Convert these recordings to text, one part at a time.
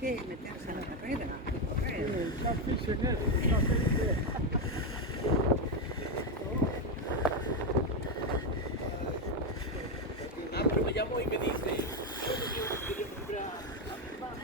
¿Qué? ¿Meterse en la carrera? Está fixe en eso, está fixe. Pero me llamó y me dice, yo le quiero comprar a mi hermano.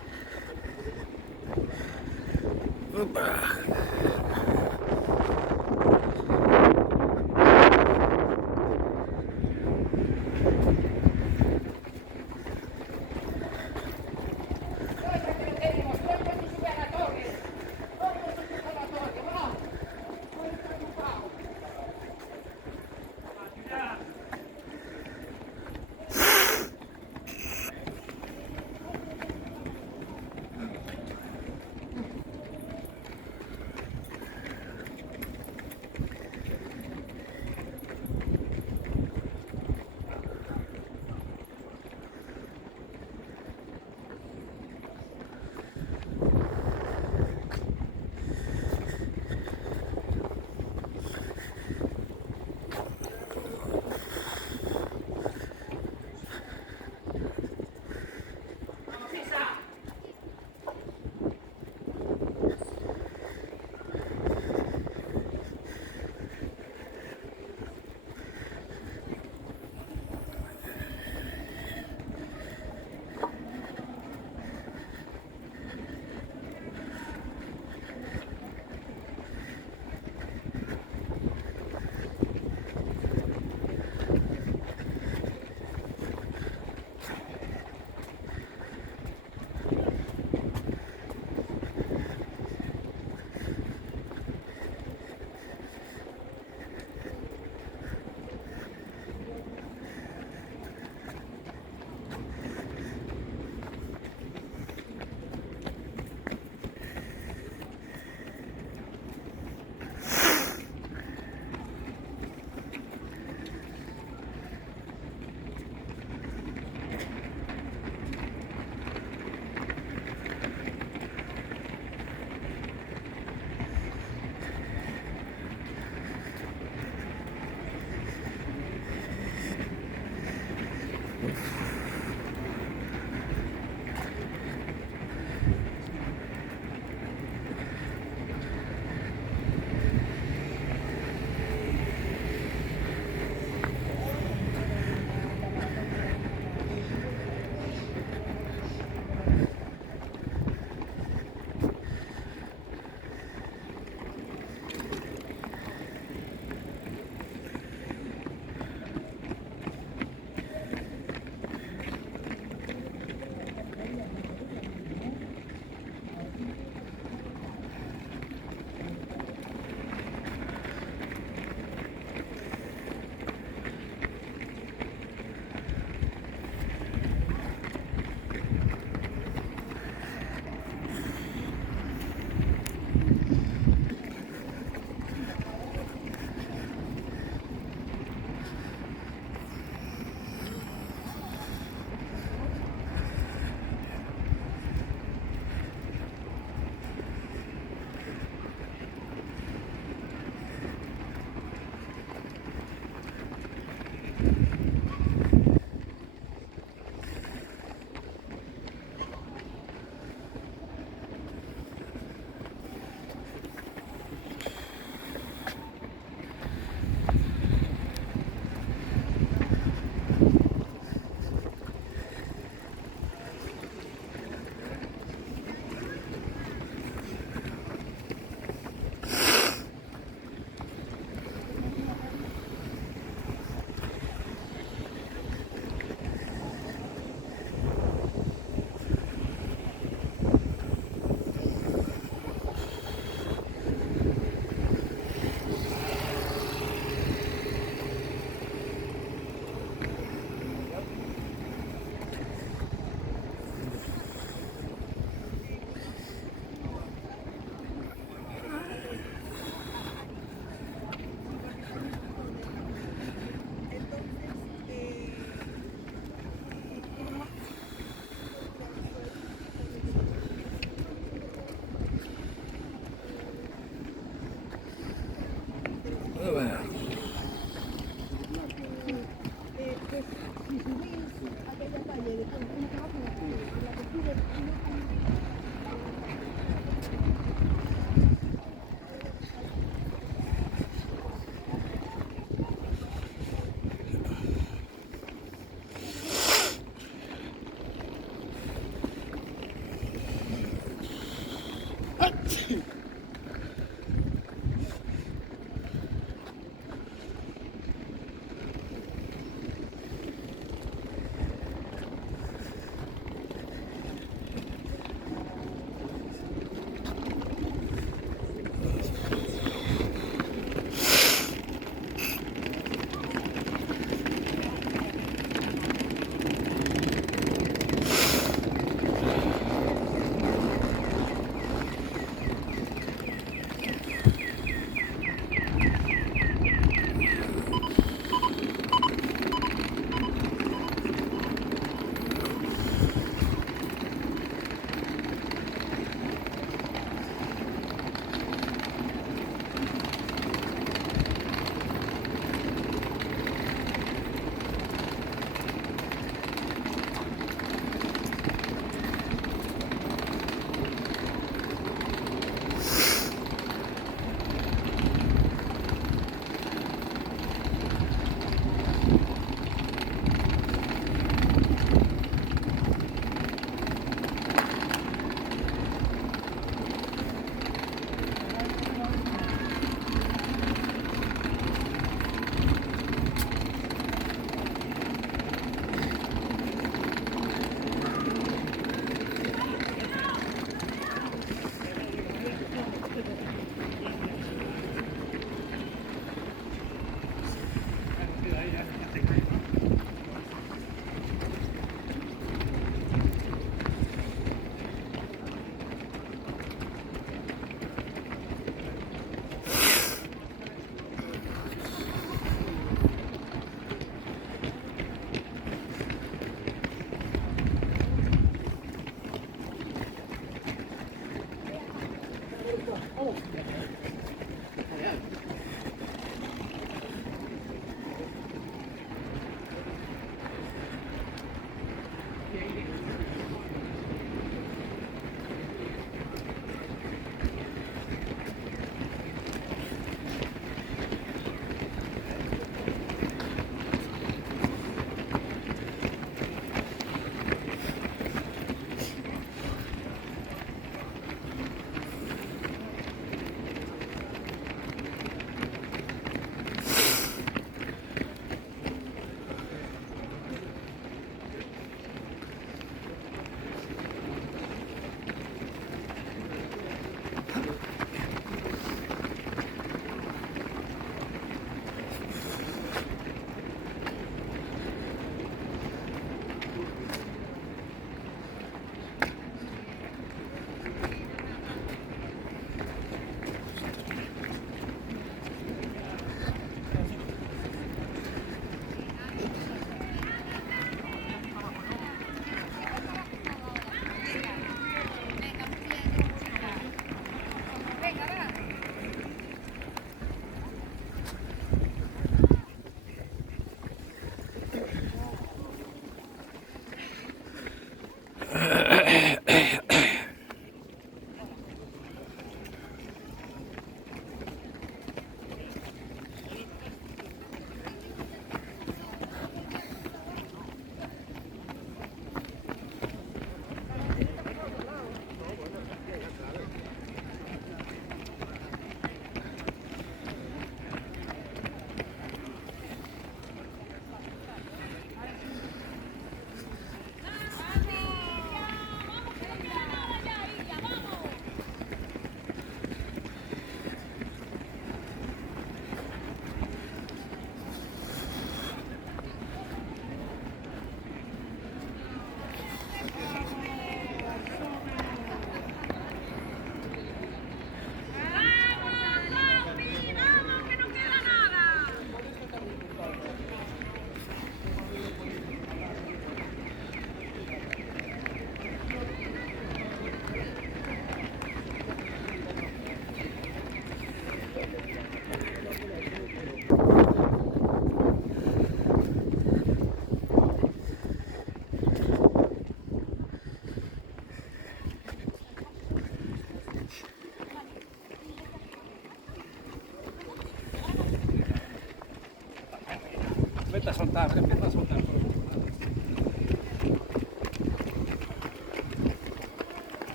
empieza a soltar, empieza a soltar.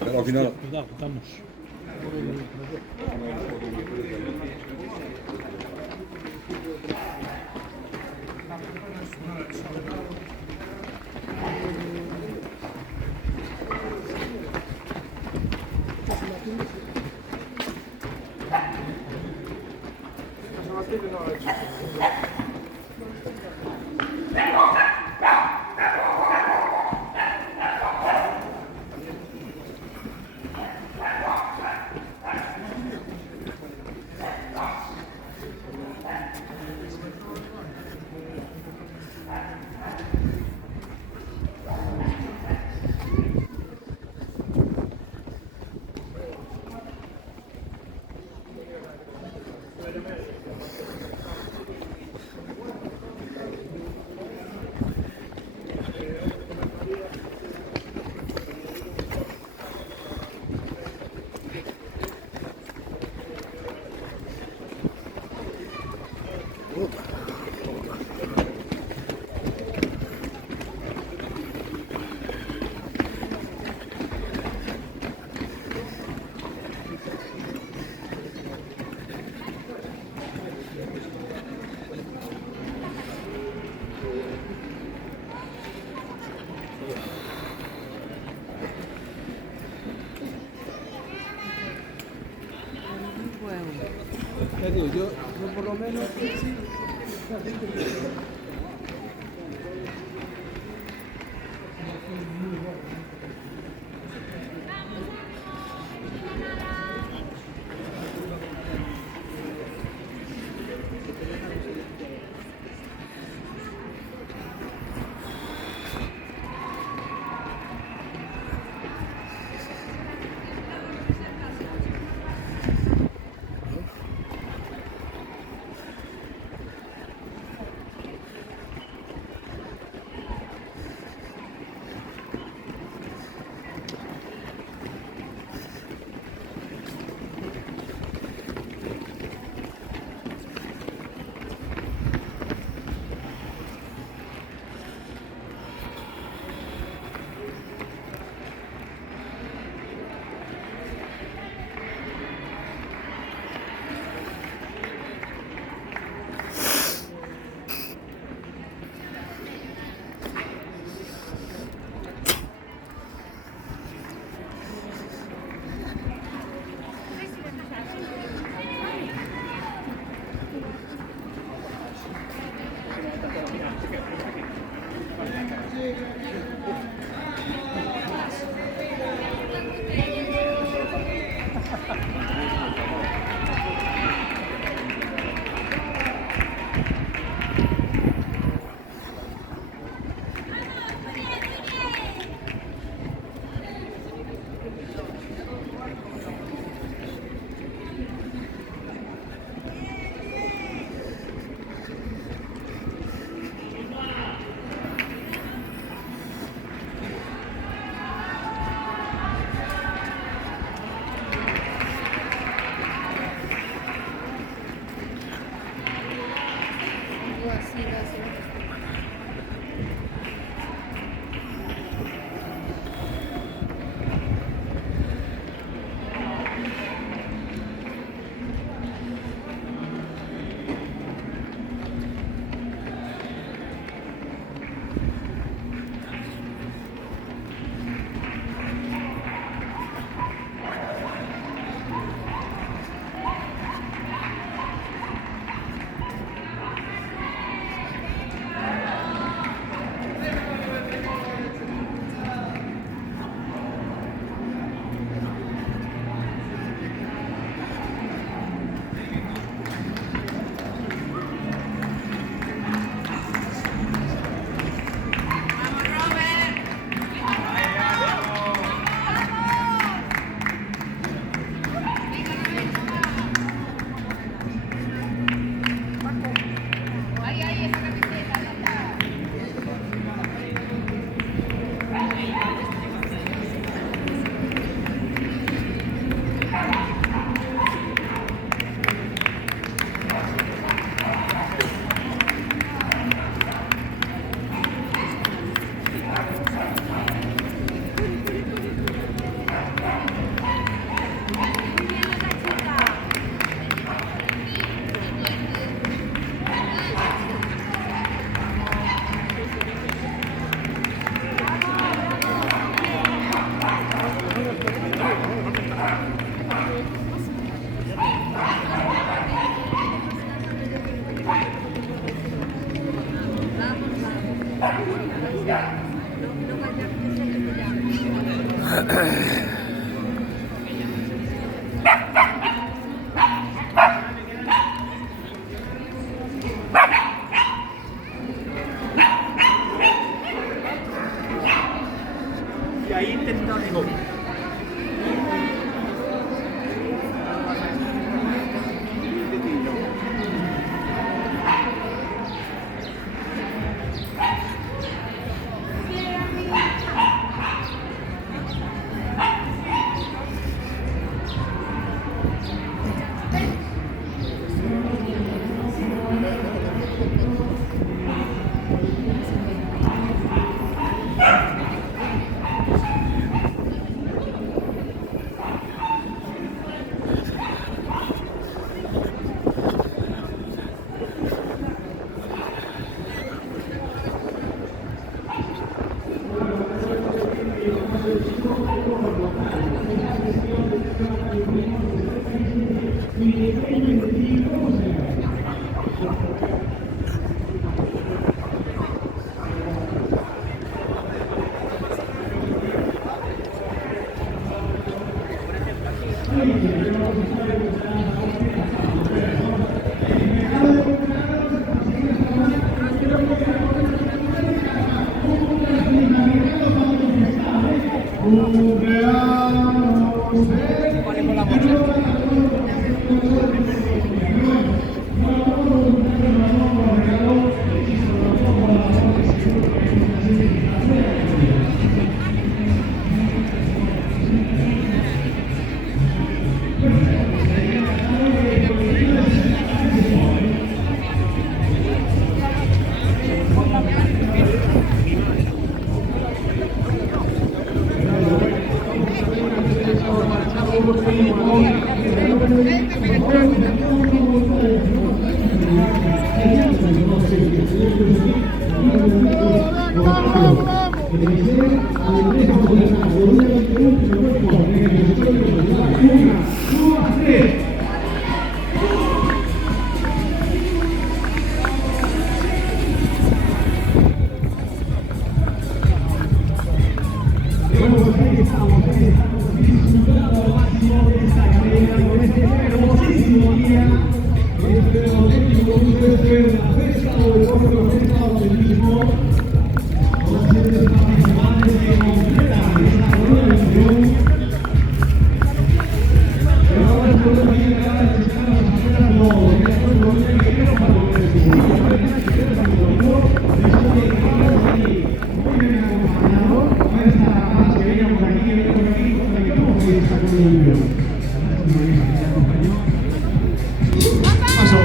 Pero al final. Cuidado, estamos. Ya digo, yo por lo menos sí.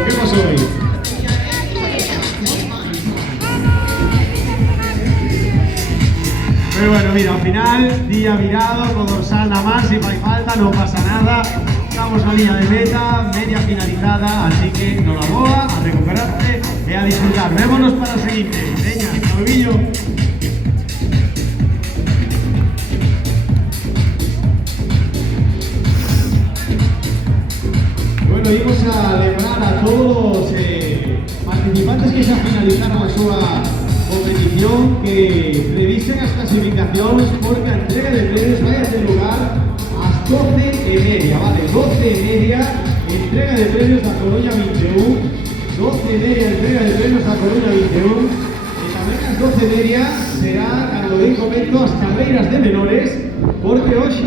¿Qué pasó hoy? Pero bueno, mira, al final, día virado, con dorsal nada más, si no hay falta, no pasa nada. Estamos en la línea de meta, media finalizada, así que no la boa, a recuperarse y a disfrutar. Vémonos para el siguiente. Venga, hasta luego. Bueno, íbamos a lembrar a todos los participantes que xa finalizaron a súa competición que revisen as clasificacións porque a entrega de premios vai a ter lugar ás 12:30, vale? 12:30, entrega de premios da Coruña 21, 12:30, entrega de premios da Coruña 21, e tamén ás 12:30 será, cando ben comento, as carreiras de menores, porque hoxe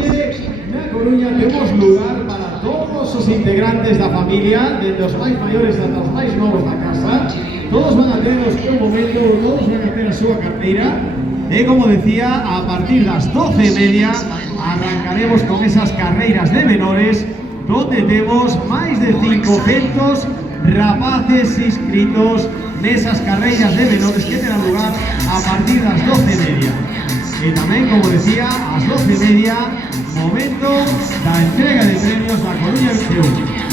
na Coruña temos lugar para todos os integrantes da familia, desde os máis maiores ata os máis novos da casa. Todos van a ter o seu momento, todos van a ter a súa carteira. E como decía, a partir das 12:30 arrancaremos con esas carreiras de menores, donde temos máis de 500 rapaces inscritos nesas carreiras de menores que terán lugar a partir das 12:30. E tamén, como decía, ás 12:30, momento da entrega de premios da Coruña 21.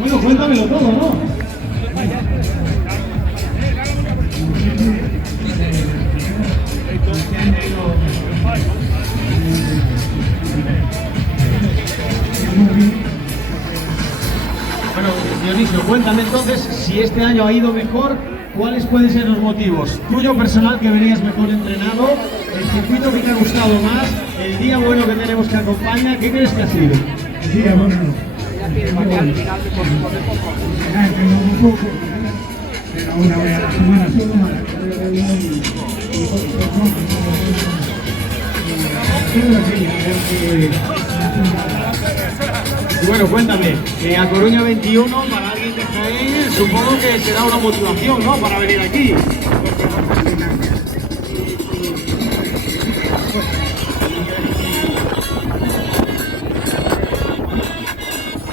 Bueno, cuéntamelo todo, ¿no? Bueno, Dionisio, cuéntame entonces si este año ha ido mejor, ¿cuáles pueden ser los motivos? Tuyo personal, que venías mejor entrenado, el circuito que te ha gustado más, el día bueno que tenemos que acompaña, ¿qué crees que ha sido? El día bueno. Un poco, pero una vez a la semana Bueno, cuéntame, a Coruña 21, para alguien de Jaén, supongo que será una motivación, ¿no?, para venir aquí.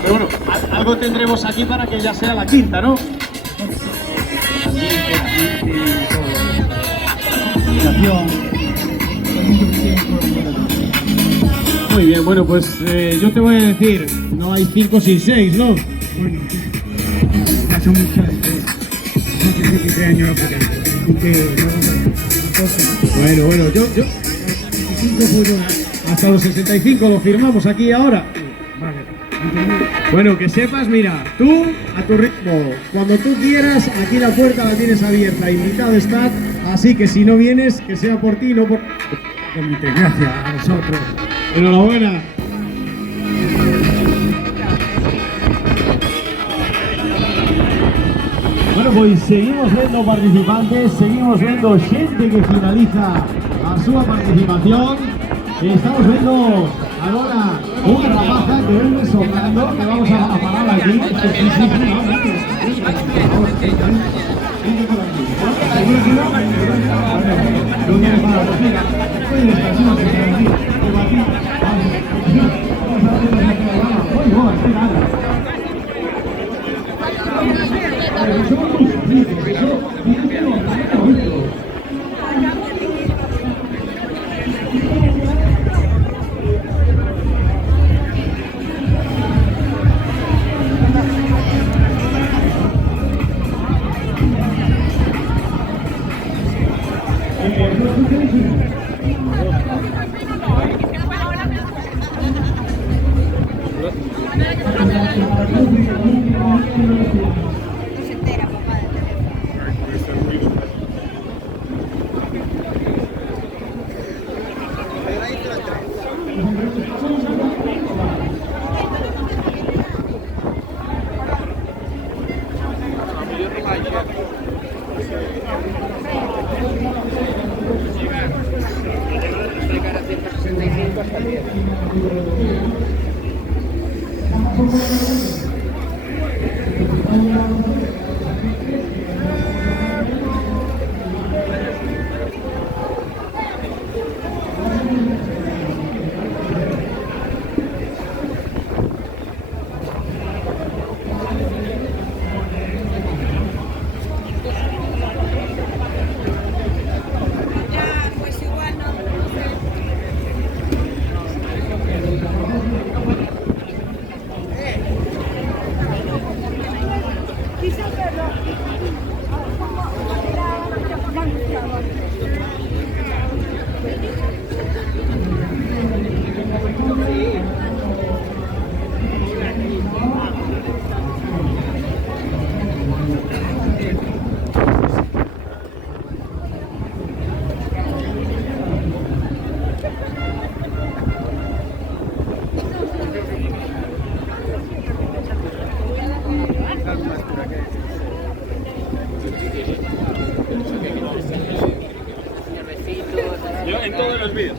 Pero bueno, algo tendremos aquí para que ya sea la quinta, ¿no? Muy Muy bien, bueno, pues yo te voy a decir, no hay 5 sin 6, ¿no? Bueno, ya son muchas. Hace 23 años que Bueno, yo 25 fueron. hasta los 65 lo firmamos aquí ahora. Vale. Bueno, que sepas, mira, tú a tu ritmo, cuando tú quieras, aquí la puerta la tienes abierta, invitado estás, así que si no vienes, que sea por ti, no por... Gracias a vosotros. Enhorabuena. Bueno, pues seguimos viendo participantes, seguimos viendo gente que finaliza a su participación. Estamos viendo ahora una rapaza que viene soplando, que vamos a parar aquí. Yo en todos los vídeos.